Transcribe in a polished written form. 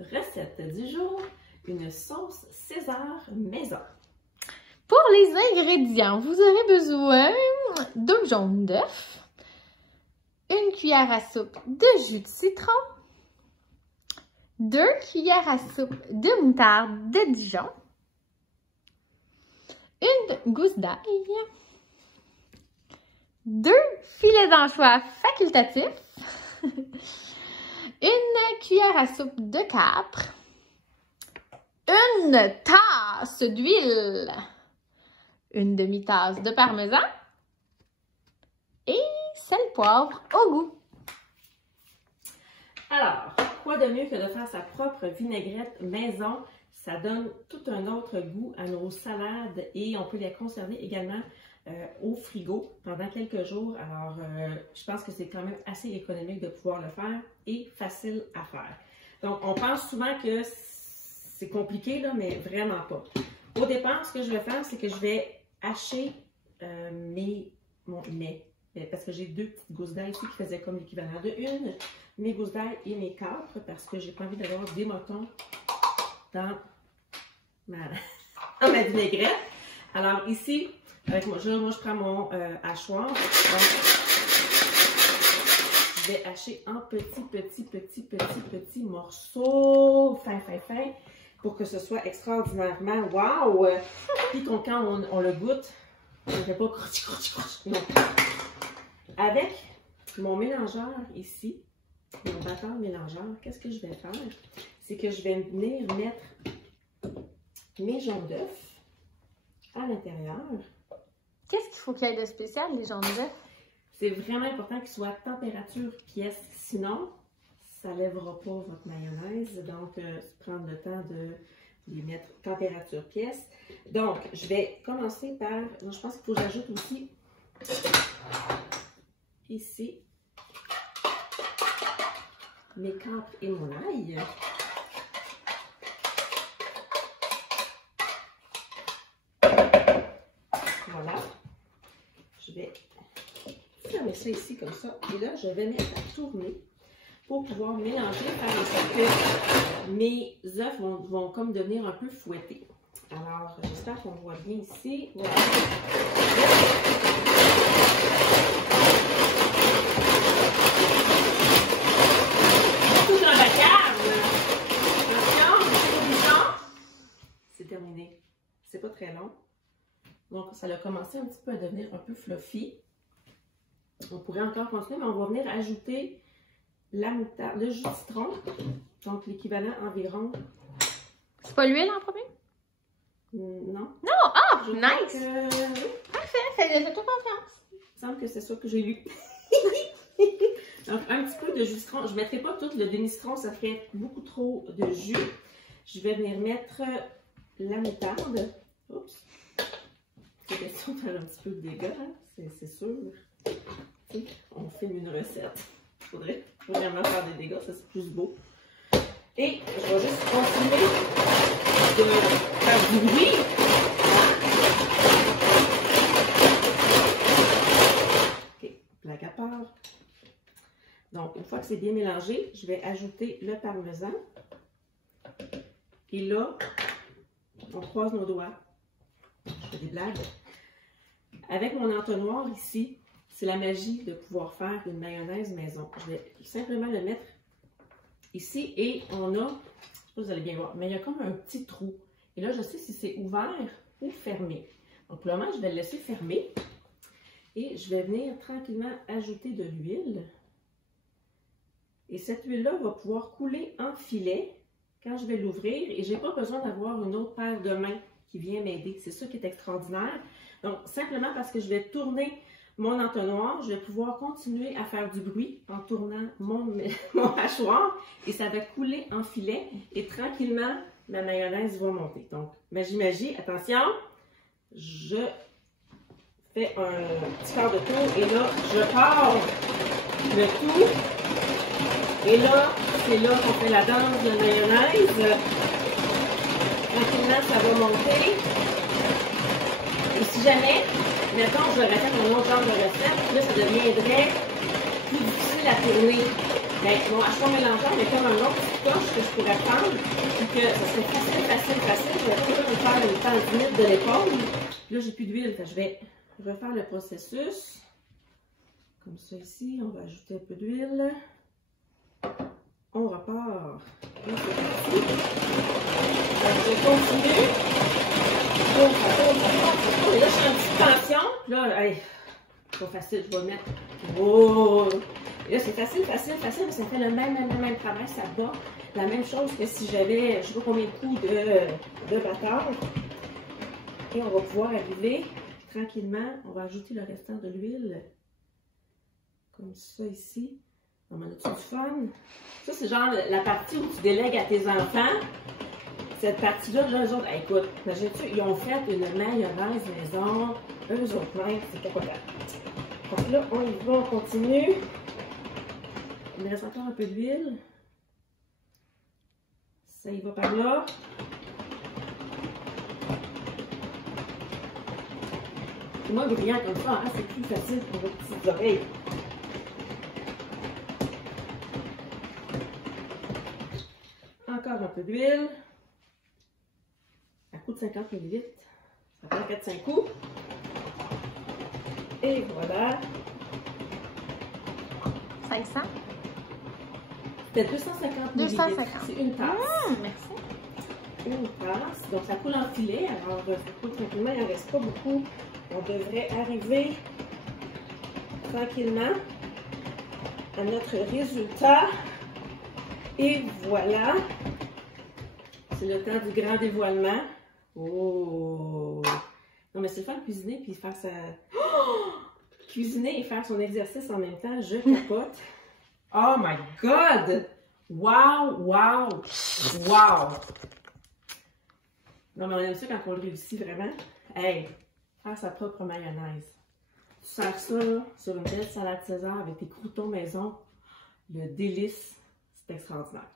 Recette du jour, une sauce César maison. Pour les ingrédients, vous aurez besoin d'un jaune d'œuf, une cuillère à soupe de jus de citron, 2 cuillères à soupe de moutarde de Dijon, une gousse d'ail, 2 filets d'anchois facultatifs, une cuillère à soupe de capre, une tasse d'huile, une demi-tasse de parmesan et sel, poivre au goût. Alors, quoi de mieux que de faire sa propre vinaigrette maison? Ça donne tout un autre goût à nos salades et on peut les conserver également au frigo pendant quelques jours. Alors, je pense que c'est quand même assez économique de pouvoir le faire et facile à faire. Donc, on pense souvent que c'est compliqué, là, mais vraiment pas. Au départ, ce que je vais faire, c'est que je vais hacher mon lait. Parce que j'ai 2 petites gousses d'ail ici qui faisaient comme l'équivalent de une. Mes gousses d'ail et mes capres, parce que j'ai pas envie d'avoir des motons dans ma vinaigrette. Alors ici, avec moi je prends mon hachoir. Donc, je vais hacher en petits morceaux, fin, pour que ce soit extraordinairement wow! Puis quand on le goûte, on ne fait pas croche. Non. Avec mon mélangeur ici, mon batteur mélangeur, qu'est-ce que je vais faire? C'est que je vais venir mettre mes jaunes d'œufs à l'intérieur. Qu'est-ce qu'il faut qu'il y ait de spécial, les jaunes d'œufs? C'est vraiment important qu'ils soient à température pièce, sinon ça ne lèvera pas votre mayonnaise. Donc, prendre le temps de les mettre température pièce. Donc, je vais commencer par, je pense qu'il faut que j'ajoute aussi ici mes capres et mon ail. Voilà. Je vais fermer ça ici comme ça. Et là, je vais mettre à tourner pour pouvoir mélanger, faire en sorte que mes œufs vont comme devenir un peu fouettés. Alors, j'espère qu'on voit bien ici. Voilà. Tout dans la cave. Attention, c'est terminé. C'est pas très long. Donc, ça a commencé un petit peu à devenir un peu fluffy. On pourrait encore continuer, mais on va venir ajouter la moutarde, le jus de citron. Donc, l'équivalent environ. C'est pas l'huile en premier? Non. Non! Ah! Je Nice! oui. Parfait! Fais-toi confiance! Il me semble que c'est ça que j'ai lu. Donc, un petit peu de jus de citron. Je ne mettrai pas tout le demi-citron, ça ferait beaucoup trop de jus. Je vais venir mettre la moutarde. Oups! C'est question de faire un petit peu de dégâts, hein? C'est sûr. On filme une recette. Il faudrait vraiment faire des dégâts, ça c'est plus beau. Et je vais juste continuer de faire du bruit. Ok, blague à part. Donc, une fois que c'est bien mélangé, je vais ajouter le parmesan. Et là, on croise nos doigts. Je fais des blagues. Avec mon entonnoir ici, c'est la magie de pouvoir faire une mayonnaise maison. Je vais simplement le mettre ici et on a, je ne sais pas si vous allez bien voir, mais il y a comme un petit trou. Et là, je sais si c'est ouvert ou fermé. Donc, pour le moment, je vais le laisser fermer. Et je vais venir tranquillement ajouter de l'huile. Et cette huile-là va pouvoir couler en filet quand je vais l'ouvrir. Et je n'ai pas besoin d'avoir une autre paire de mains qui vient m'aider. C'est ça qui est extraordinaire. Donc, simplement parce que je vais tourner mon entonnoir, je vais pouvoir continuer à faire du bruit en tournant mon hachoir et ça va couler en filet et tranquillement, ma mayonnaise va monter. Donc, magie, attention, je fais un petit quart de tour et là, je pars le tout. Et là, c'est là qu'on fait la danse de mayonnaise. Tranquillement, ça va monter. Et si jamais, mettons, je vais refaire mon autre genre de recette, là, ça deviendrait plus difficile à tourner. Ben, mon hachoir mélangeant, mais comme un autre petit coche que je pourrais prendre, puis que ça serait facile. Je vais pas me faire une tendinite de l'épaule. Là, j'ai plus d'huile, je vais refaire le processus. Comme ça ici, on va ajouter un peu d'huile. On repart. Là, c'est parti. Je vais continuer. Et là, je suis en petite tension. Là, hey, c'est pas facile, je vais mettre. Oh! Et là, c'est facile, mais ça fait le même travail, ça bat. La même chose que si j'avais, je sais pas combien de coups de batteur. Et on va pouvoir arriver tranquillement. On va ajouter le restant de l'huile. Comme ça ici. On en a-tu du fun? Ça, c'est genre la partie où tu délègues à tes enfants. Cette partie-là, eux autres, écoute, imagine-tu, ils ont fait une mayonnaise maison. Eux autres même, c'est pas grave. Donc là, on y va, on continue. Il me reste encore un peu d'huile. Ça y va par là. C'est moins brillant comme ça, hein? C'est plus facile pour vos petites oreilles. Encore un peu d'huile. À coup de 50 ml. Ça prend 4-5 coups. Et voilà. 500? C'était 250 ml. 250. C'est une tasse. Merci. Une tasse. Donc ça coule en filet. Alors ça coule tranquillement. Il n'en reste pas beaucoup. On devrait arriver tranquillement à notre résultat. Et voilà. C'est le temps du grand dévoilement. Oh! Non, mais c'est faire cuisiner puis faire sa. Oh! Cuisiner et faire son exercice en même temps, je capote. Oh my God! Wow! Wow! Wow! Non, mais on aime ça quand on le réussit vraiment. Hey! Faire sa propre mayonnaise. Tu sers ça là, sur une belle salade César avec tes croûtons maison. Le délice, c'est extraordinaire.